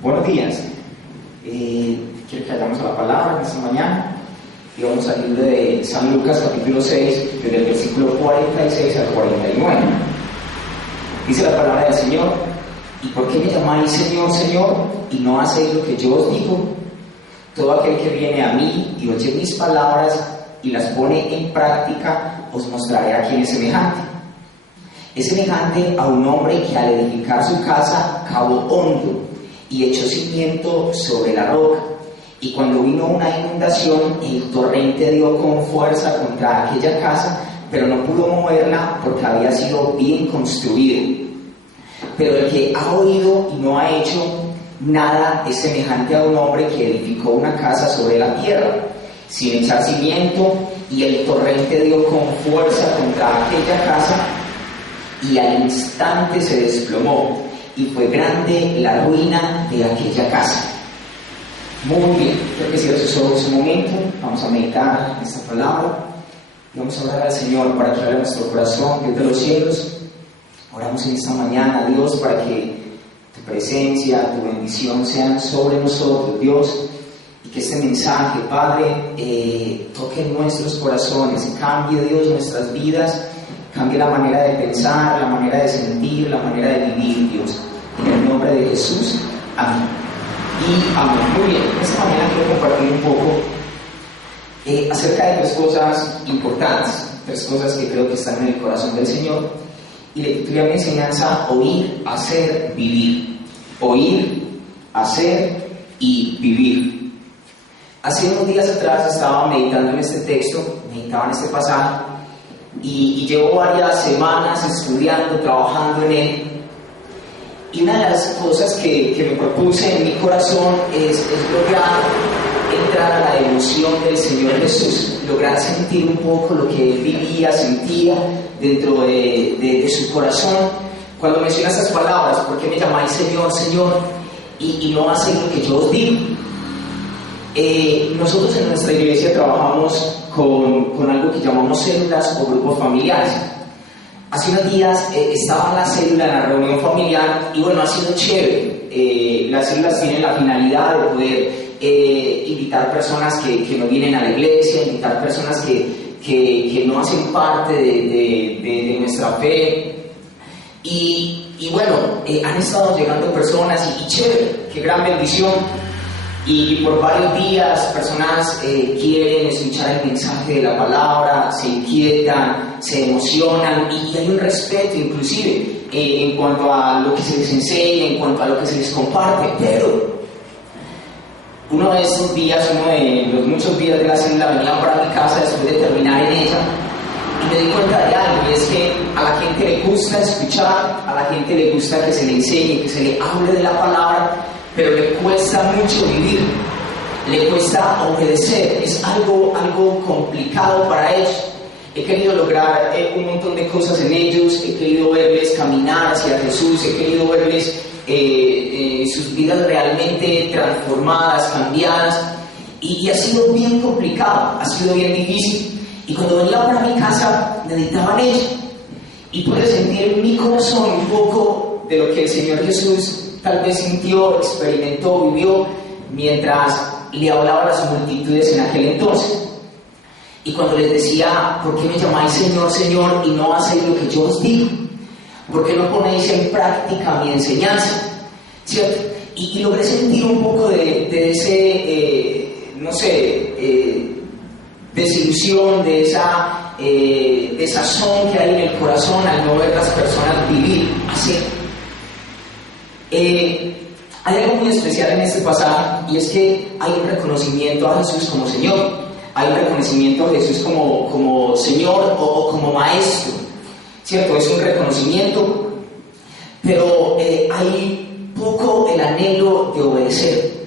Buenos días. Quiero que vayamos a la palabra esta mañana y vamos al libro de San Lucas capítulo 6, desde el versículo 46 al 49. Dice la palabra del Señor: ¿y por qué me llamáis Señor, Señor, y no hacéis lo que yo os digo? Todo aquel que viene a mí y oye mis palabras y las pone en práctica, os mostraré a quién es semejante. Es semejante a un hombre que al edificar su casa cavó hondo y echó cimiento sobre la roca. Y cuando vino una inundación, el torrente dio con fuerza contra aquella casa, pero no pudo moverla porque había sido bien construida. Pero el que ha oído y no ha hecho nada es semejante a un hombre que edificó una casa sobre la tierra, sin echar cimiento, y el torrente dio con fuerza contra aquella casa, y al instante se desplomó, y fue grande la ruina de aquella casa. Muy bien, creo que cierre sus ojos un momento, vamos a meditar en esta palabra y vamos a orar al Señor para que abra nuestro corazón, Dios de los cielos. Oramos en esta mañana, Dios, para que tu presencia, tu bendición sean sobre nosotros, Dios, y que este mensaje, Padre, toque nuestros corazones, cambie, Dios, nuestras vidas, cambie la manera de pensar, la manera de sentir, la manera de vivir, Dios. En el nombre de Jesús, amén. Y amén. Muy bien, esta mañana quiero compartir un poco acerca de tres cosas importantes, tres cosas que creo que están en el corazón del Señor. Y le titulé a mi enseñanza: oír, hacer, vivir. Oír, hacer y vivir. Hace unos días atrás estaba meditando en este texto, meditaba en este pasaje, y llevo varias semanas estudiando, trabajando en él. Y una de las cosas que me propuse en mi corazón es lograr entrar a la emoción del Señor Jesús, lograr sentir un poco lo que Él vivía, sentía dentro de su corazón cuando menciona estas palabras: ¿por qué me llamáis Señor, Señor, y no hacéis lo que yo os digo? Nosotros en nuestra iglesia trabajamos con algo que llamamos células o grupos familiares. Hace unos días estaba en la célula, en la reunión familiar, y bueno, ha sido chévere. Las células tienen la finalidad de poder invitar personas que no vienen a la iglesia, invitar personas que no hacen parte de nuestra fe. Y bueno, han estado llegando personas y chévere, qué gran bendición. Y por varios días personas quieren escuchar el mensaje de la palabra, se inquietan, se emocionan, y hay un respeto inclusive en cuanto a lo que se les enseña, en cuanto a lo que se les comparte. Pero uno de esos días, uno de los muchos días de la célula, venía para mi casa después de terminar en ella, y me di cuenta de algo, y es que a la gente le gusta escuchar, a la gente le gusta que se le enseñe, que se le hable de la palabra, pero le cuesta mucho vivir, le cuesta obedecer. Es algo complicado para ellos. He querido lograr un montón de cosas en ellos, he querido verles caminar hacia Jesús, he querido verles sus vidas realmente transformadas, cambiadas, y ha sido bien complicado, ha sido bien difícil. Y cuando venía para mi casa, meditaba en ello, y pude sentir en mi corazón un poco de lo que el Señor Jesús tal vez sintió, experimentó, vivió mientras le hablaba a las multitudes en aquel entonces. Y cuando les decía: ¿por qué me llamáis Señor, Señor, y no hacéis lo que yo os digo? ¿Por qué no ponéis en práctica mi enseñanza? ¿Cierto? Y logré sentir un poco de ese, desilusión, de esa desazón que hay en el corazón al no ver las personas vivir así. Hay algo muy especial en este pasaje, y es que hay un reconocimiento a Jesús como Señor, hay un reconocimiento a Jesús como Señor o como Maestro, ¿cierto? Es un reconocimiento, pero hay poco el anhelo de obedecer.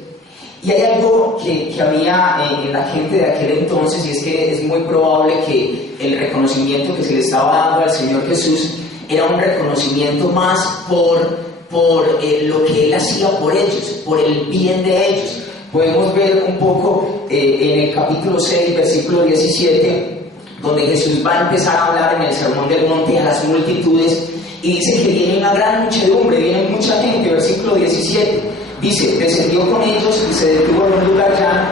Y hay algo que había en la gente de aquel entonces, y es que es muy probable que el reconocimiento que se le estaba dando al Señor Jesús era un reconocimiento más por lo que Él hacía por ellos, por el bien de ellos. Podemos ver un poco en el capítulo 6, versículo 17, donde Jesús va a empezar a hablar en el Sermón del Monte a las multitudes, y dice que viene una gran muchedumbre, viene mucha gente. Versículo 17 dice: descendió con ellos y se detuvo en un lugar llano,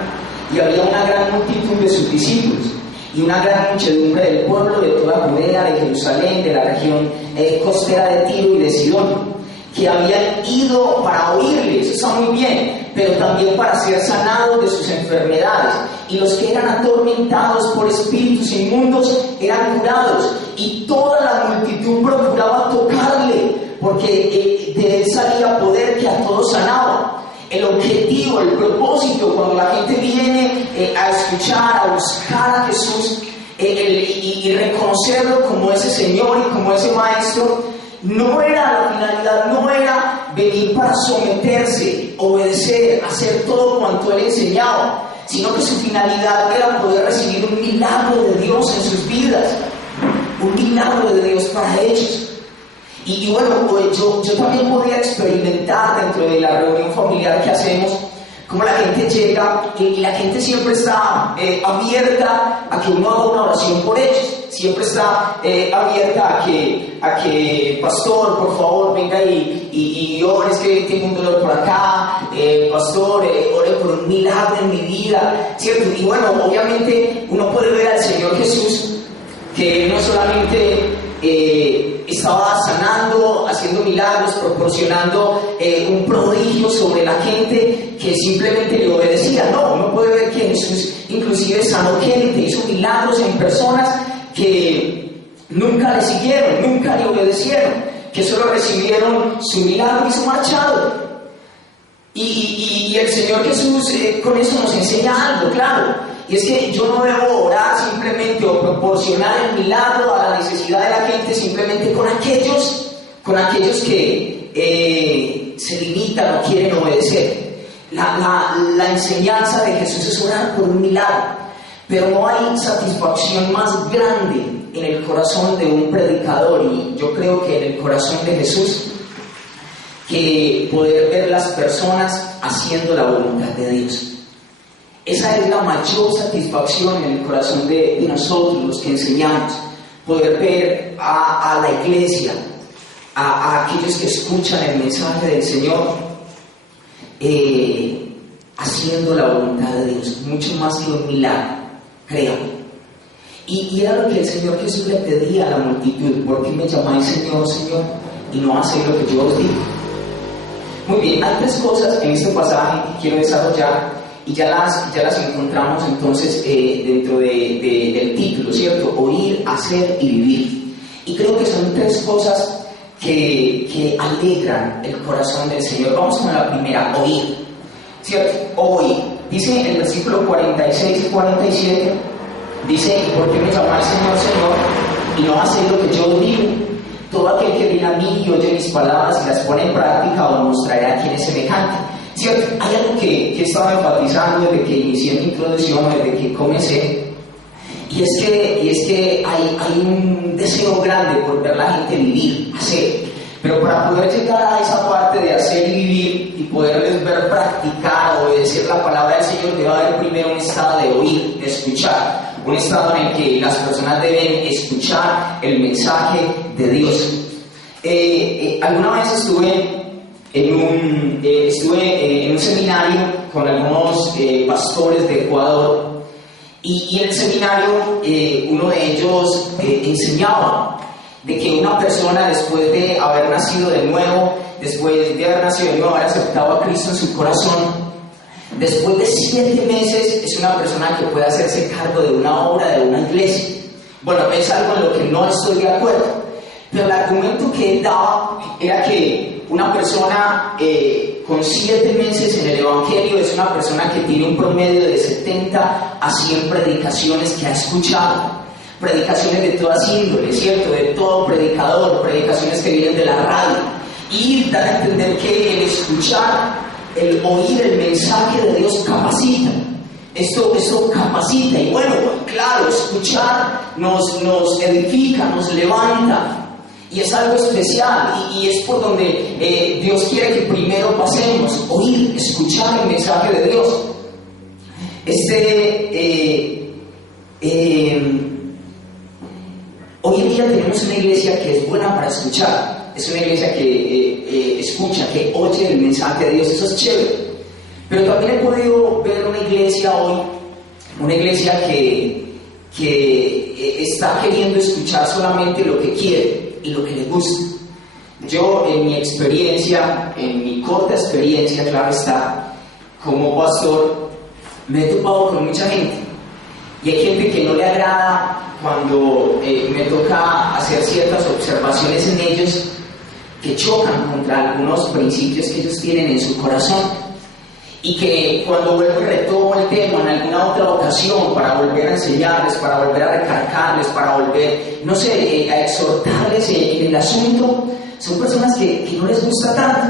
y había una gran multitud de sus discípulos y una gran muchedumbre del pueblo de toda Judea, de Jerusalén, de la región costera de Tiro y de Sidón, que habían ido para oírle. Eso está muy bien, pero también para ser sanados de sus enfermedades. Y los que eran atormentados por espíritus inmundos eran curados, y toda la multitud procuraba tocarle, porque de él salía poder que a todos sanaba. El objetivo, el propósito, cuando la gente viene a escuchar, a buscar a Jesús y reconocerlo como ese Señor y como ese Maestro, no era la finalidad, no era venir para someterse, obedecer, hacer todo cuanto Él enseñaba, sino que su finalidad era poder recibir un milagro de Dios en sus vidas, un milagro de Dios para ellos. Y bueno, pues yo también podría experimentar dentro de la reunión familiar que hacemos, como la gente llega y la gente siempre está abierta a que uno haga una oración por ellos. Siempre está abierta a que pastor, por favor, venga y ore, es que tengo un dolor por acá, pastor, ore por un milagro en mi vida, ¿cierto? Y bueno, obviamente uno puede ver al Señor Jesús, que no solamente estaba sanando, haciendo milagros, proporcionando un prodigio sobre la gente que simplemente le obedecía. No, uno puede ver que Jesús inclusive sanó gente, hizo milagros en personas que nunca le siguieron, nunca le obedecieron, que solo recibieron su milagro y su marchado. Y el Señor Jesús con eso nos enseña algo, claro, y es que yo no debo orar simplemente o proporcionar el milagro a la necesidad de la gente simplemente con aquellos que se limitan o quieren obedecer. La enseñanza de Jesús es orar por un milagro, pero no hay satisfacción más grande en el corazón de un predicador, y yo creo que en el corazón de Jesús, que poder ver las personas haciendo la voluntad de Dios. Esa es la mayor satisfacción en el corazón de nosotros, los que enseñamos, poder ver a la iglesia, a aquellos que escuchan el mensaje del Señor, haciendo la voluntad de Dios, mucho más que un milagro, créanme. Y era lo que el Señor Jesús le pedía a la multitud: ¿por qué me llamáis Señor, Señor, y no hacéis lo que yo os digo? Muy bien, hay tres cosas en este pasaje que quiero desarrollar, y ya las encontramos entonces dentro del título, ¿cierto? Oír, hacer y vivir. Y creo que son tres cosas que alegran el corazón del Señor. Vamos con la primera: oír, ¿cierto? Oír. Dice en el versículo 46 y 47, dice: ¿y por qué me llamáis Señor, Señor, y no hacéis lo que yo os digo? Todo aquel que viene a mí y oye mis palabras y las pone en práctica, os mostraré a quién es semejante. ¿Cierto? Hay algo que he estado enfatizando desde que inicié mi introducción, desde que comencé, y es que hay un deseo grande por ver a la gente vivir, hacer. Pero para poder llegar a esa parte de hacer y vivir y poderles ver practicar, obedecer la palabra del Señor, debe haber primero un estado de oír, de escuchar, un estado en el que las personas deben escuchar el mensaje de Dios. Alguna vez estuve en un seminario con algunos pastores de Ecuador, y en el seminario uno de ellos enseñaba de que una persona, después de haber nacido de nuevo, haber aceptado a Cristo en su corazón, después de 7 meses es una persona que puede hacerse cargo de una obra, de una iglesia. Bueno, es algo en lo que no estoy de acuerdo, pero el argumento que él daba era que una persona con 7 meses en el Evangelio es una persona que tiene un promedio de 70 a 100 predicaciones que ha escuchado. Predicaciones de todas índoles, ¿cierto? De todo predicador, predicaciones que vienen de la radio. Y dar a entender que el escuchar, el oír el mensaje de Dios capacita. Esto capacita. Y bueno, claro, escuchar nos edifica, nos levanta. Y es algo especial, y es por donde Dios quiere que primero pasemos: oír, escuchar el mensaje de Dios. tenemos una iglesia que es buena para escuchar, es una iglesia que escucha, que oye el mensaje de Dios, eso es chévere. Pero también he podido ver una iglesia hoy, una iglesia que está queriendo escuchar solamente lo que quiere y lo que le gusta. Yo, en mi experiencia, en mi corta experiencia, claro está, como pastor, me he topado con mucha gente. Y hay gente que no le agrada cuando me toca hacer ciertas observaciones en ellos que chocan contra algunos principios que ellos tienen en su corazón. Y que cuando vuelvo y retomo el tema en alguna otra ocasión para volver a enseñarles, para volver a recargarles, para volver, no sé, a exhortarles en el asunto, son personas que no les gusta tanto.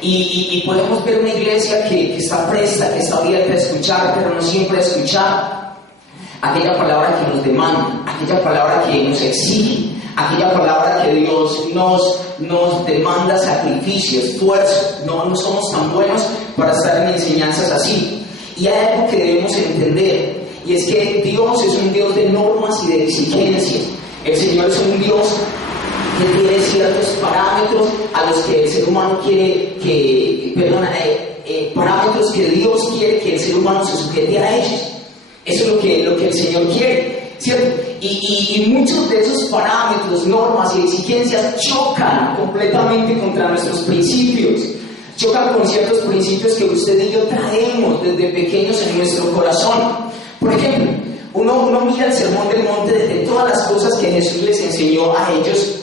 Y podemos ver una iglesia que está presta, que está abierta a escuchar, pero no siempre a escuchar aquella palabra que nos demanda, aquella palabra que nos exige, aquella palabra que Dios nos demanda sacrificio, esfuerzo. No somos tan buenos para estar en enseñanzas así. Y hay algo que debemos entender, y es que Dios es un Dios de normas y de exigencias. El Señor es un Dios que tiene ciertos parámetros a los que el ser humano parámetros que Dios quiere que el ser humano se sujete a ellos. Eso es lo que el Señor quiere, ¿cierto? Y muchos de esos parámetros, normas y exigencias chocan completamente contra nuestros principios, chocan con ciertos principios que usted y yo traemos desde pequeños en nuestro corazón. Por ejemplo, uno mira el Sermón del Monte, de todas las cosas que Jesús les enseñó a ellos.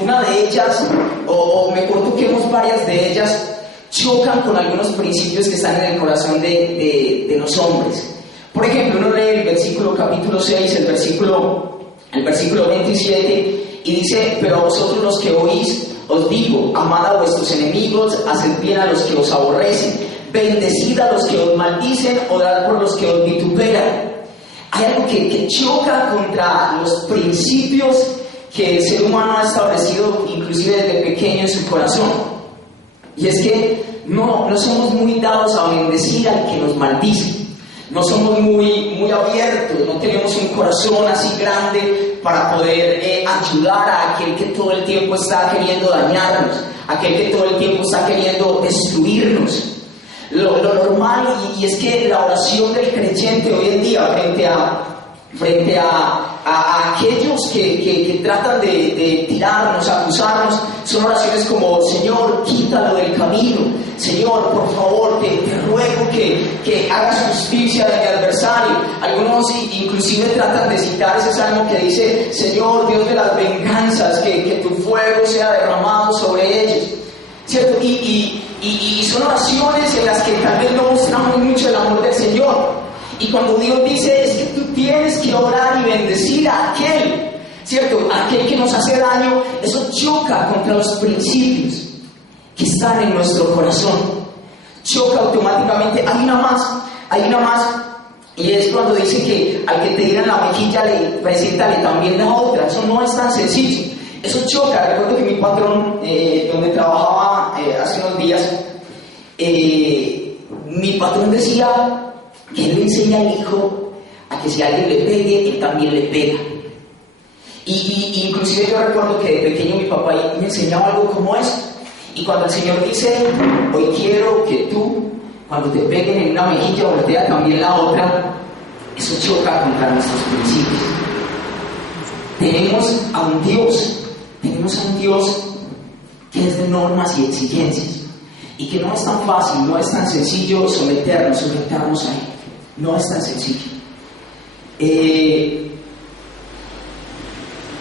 Una de ellas, o me toquemos varias de ellas, chocan con algunos principios que están en el corazón de los hombres. Por ejemplo, uno lee el versículo capítulo 6, el versículo 27, y dice: pero a vosotros los que oís, os digo, amad a vuestros enemigos, haced bien a los que os aborrecen, bendecid a los que os maldicen, orad por los que os vituperan. Hay algo que choca contra los principios que el ser humano ha establecido inclusive desde pequeño en su corazón. Y es que no somos muy dados a bendecir al que nos maldice. No somos muy abiertos, no tenemos un corazón así grande para poder ayudar a aquel que todo el tiempo está queriendo dañarnos, aquel que todo el tiempo está queriendo destruirnos. Lo normal, y es que la oración del creyente hoy en día frente a aquellos que tratan de tirarnos, acusarnos, son oraciones como: Señor, quítalo del camino, Señor, por favor, te ruego que hagas justicia de mi adversario. Algunos inclusive tratan de citar ese salmo que dice: Señor, Dios de las venganzas, que tu fuego sea derramado sobre ellos, ¿cierto? Y son oraciones en las que tal vez no mostramos mucho el amor del Señor. Y cuando Dios dice: es que tú tienes que orar y bendecir a aquel, ¿cierto?, aquel que nos hace daño, eso choca contra los principios que están en nuestro corazón. Choca automáticamente. Hay una más, y es cuando dice que al que te diera la mejilla, preséntale también la otra. Eso no es tan sencillo, eso choca. Recuerdo que mi patrón, donde trabajaba hace unos días, mi patrón decía que él le enseña al hijo a que si alguien le pegue, él también le pega. Y inclusive yo recuerdo que de pequeño mi papá me enseñaba algo como eso. Y cuando el Señor dice: hoy quiero que tú, cuando te peguen en una mejilla, voltea también la otra, eso choca contra nuestros principios. Tenemos a un Dios que es de normas y exigencias, y que no es tan fácil, no es tan sencillo sujetarnos a Él. No es tan sencillo.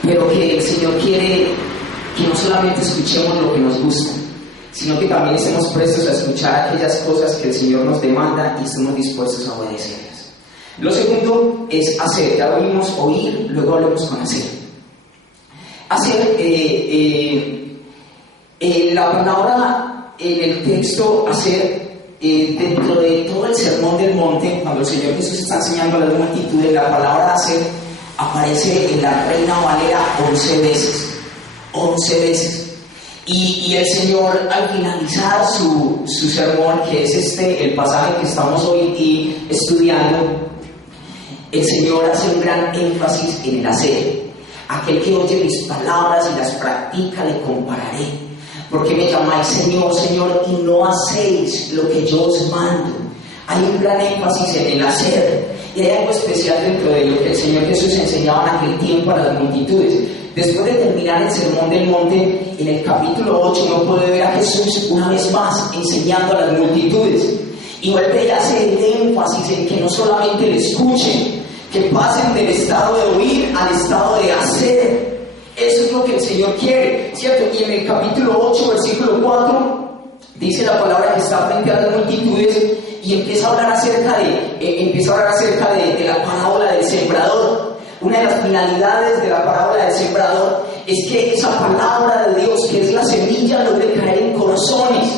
Pero que el Señor quiere que no solamente escuchemos lo que nos gusta, sino que también estemos prestos a escuchar aquellas cosas que el Señor nos demanda y estemos dispuestos a obedecerlas. Lo segundo es hacer. Ya oímos oír, luego hablemos con hacer. Hacer, la palabra en el texto hacer, dentro de todo el Sermón del Monte, cuando el Señor Jesús está enseñando a las multitudes, la palabra hacer aparece en la Reina Valera 11 veces. Y el Señor, al finalizar su sermón, que es el pasaje que estamos hoy estudiando, el Señor hace un gran énfasis en el hacer. Aquel que oye mis palabras y las practica, le compararé. Porque me llamáis Señor, Señor, y no hacéis lo que yo os mando. Hay un gran énfasis en el hacer. Y hay algo especial dentro de lo que el Señor Jesús enseñaba en aquel tiempo a las multitudes. Después de terminar el Sermón del Monte, en el capítulo 8 uno puede ver a Jesús una vez más enseñando a las multitudes. Y vuelve y hace el énfasis en que no solamente le escuchen, que pasen del estado de oír al estado de hacer. Eso es lo que el Señor quiere, ¿cierto? Y en el capítulo 8, versículo 4, dice la palabra que está frente a las multitudes y empieza a hablar acerca de la parábola del sembrador. Una de las finalidades de la parábola del sembrador es que esa palabra de Dios, que es la semilla, logre caer en corazones,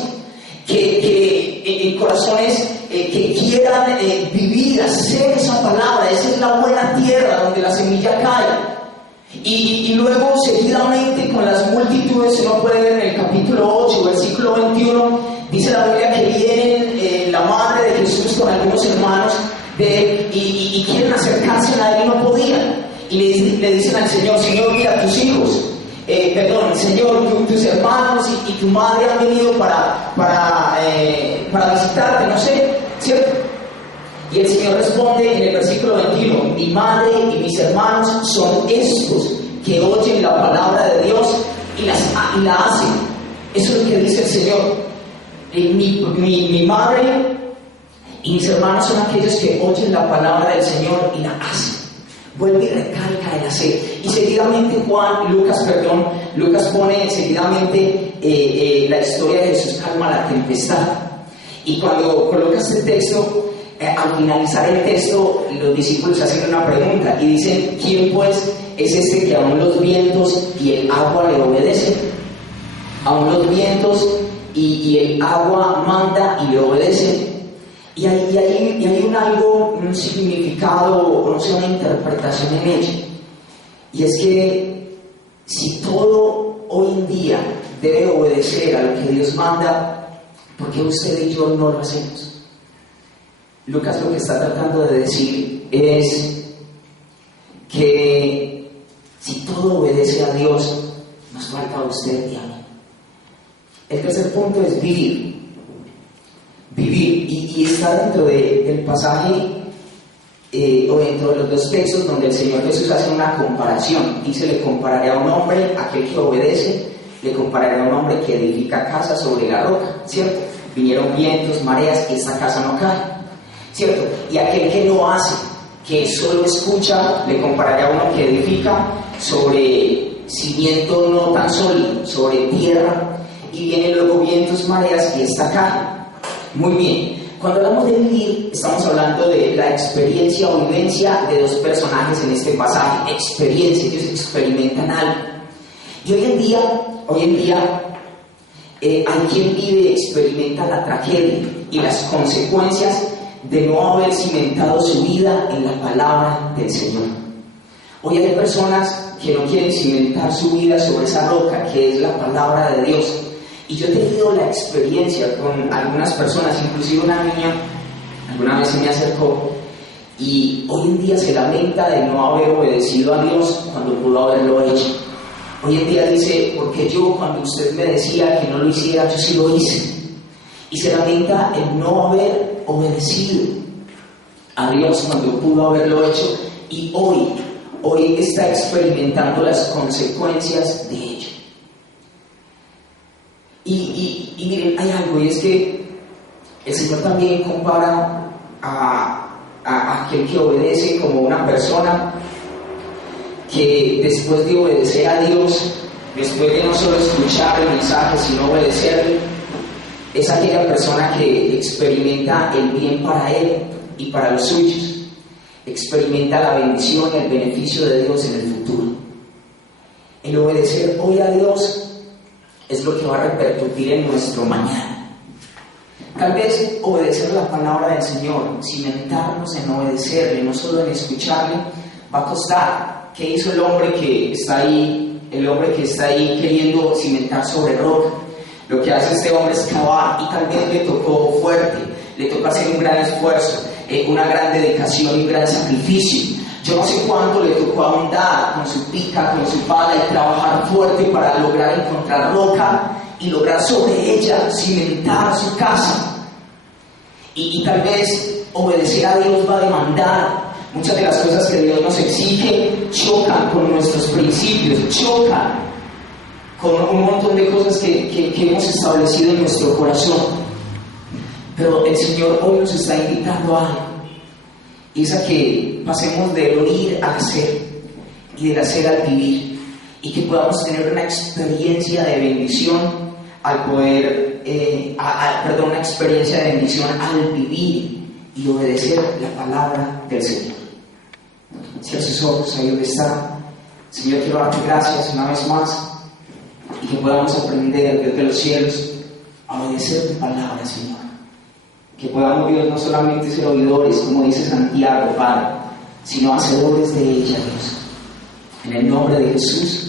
en corazones que quieran vivir, hacer esa palabra. Esa es la buena tierra donde la semilla cae. Y luego, seguidamente, con las multitudes, uno puede ver en el capítulo 8, versículo 21, dice la Biblia que vienen la madre de Jesús con algunos hermanos de él y quieren acercarse a él y no podían. Y le dicen al Señor: Señor, mira, tus hijos, Señor, tus hermanos y tu madre han venido para visitarte, no sé, ¿cierto? Y el Señor responde en el versículo 21: mi madre y mis hermanos son estos que oyen la palabra de Dios y la hacen. Eso es lo que dice el Señor. Mi madre y mis hermanos son aquellos que oyen la palabra del Señor y la hacen. Vuelve y recalca el hacer. Y seguidamente Lucas pone seguidamente la historia de Jesús calma la tempestad. Y cuando coloca este texto, al finalizar el texto, los discípulos hacen una pregunta y dicen: ¿quién pues es este que aún los vientos y el agua le obedecen? Aún los vientos y el agua manda y le obedecen. Y hay un significado, o no sé, una interpretación en ello. Y es que si todo hoy en día debe obedecer a lo que Dios manda, ¿por qué usted y yo no lo hacemos? Lucas lo que está tratando de decir es que si todo obedece a Dios, nos falta a usted y a mí. El tercer punto es vivir. Y está dentro del pasaje o dentro de los dos textos donde el Señor Jesús hace una comparación. Dice: le compararé a un hombre, aquel que obedece, le compararé a un hombre que edifica casa sobre la roca, ¿cierto? Vinieron vientos, mareas y esta casa no cae, ¿cierto? Y aquel que no hace, que solo escucha, le compararé a uno que edifica sobre cimiento no tan sólido, sobre tierra, y vienen luego vientos, mareas y esta cae. Muy bien, cuando hablamos de vivir, estamos hablando de la experiencia o vivencia de dos personajes en este pasaje. Experiencia, ellos experimentan algo. Y hoy en día hay quien vive y experimenta la tragedia y las consecuencias de no haber cimentado su vida en la palabra del Señor. Hoy hay personas que no quieren cimentar su vida sobre esa roca que es la palabra de Dios. Y yo he tenido la experiencia con algunas personas, inclusive una niña, alguna vez se me acercó y hoy en día se lamenta de no haber obedecido a Dios cuando pudo haberlo hecho. Hoy en día dice: porque yo, cuando usted me decía que no lo hiciera, yo sí lo hice. Y se lamenta el no haber obedecido a Dios cuando pudo haberlo hecho, y hoy está experimentando las consecuencias de ello. Y miren, hay algo, y es que el Señor también compara a aquel que obedece como una persona que después de obedecer a Dios, después de no solo escuchar el mensaje, sino obedecerle, es aquella persona que experimenta el bien para él y para los suyos, experimenta la bendición y el beneficio de Dios en el futuro. El obedecer hoy a Dios es lo que va a repercutir en nuestro mañana. Tal vez obedecer la palabra del Señor, cimentarnos en obedecerle, no solo en escucharle, va a costar. ¿Qué hizo el hombre que está ahí? El hombre que está ahí queriendo cimentar sobre roca. Lo que hace este hombre es cavar, y tal vez le tocó fuerte, le tocó hacer un gran esfuerzo. una gran dedicación y un gran sacrificio. Yo no sé cuánto le tocó ahondar con su pica, con su pala y trabajar fuerte para lograr encontrar roca y lograr sobre ella cimentar su casa. Y tal vez obedecer a Dios va a demandar. Muchas de las cosas que Dios nos exige chocan con nuestros principios, chocan con un montón de cosas que hemos establecido en nuestro corazón. Pero el Señor hoy nos está invitando a algo, y es a que pasemos del oír al hacer y del hacer al vivir, y que podamos tener una experiencia de bendición al poder, una experiencia de bendición al vivir y obedecer la palabra del Señor. Cierra sus ojos ahí donde está. Señor, quiero darte gracias una vez más, y que podamos aprender desde los cielos a obedecer tu palabra, Señor. Que podamos, Dios, no solamente ser oidores, como dice Santiago, Padre, sino hacedores de ella, Dios. En el nombre de Jesús.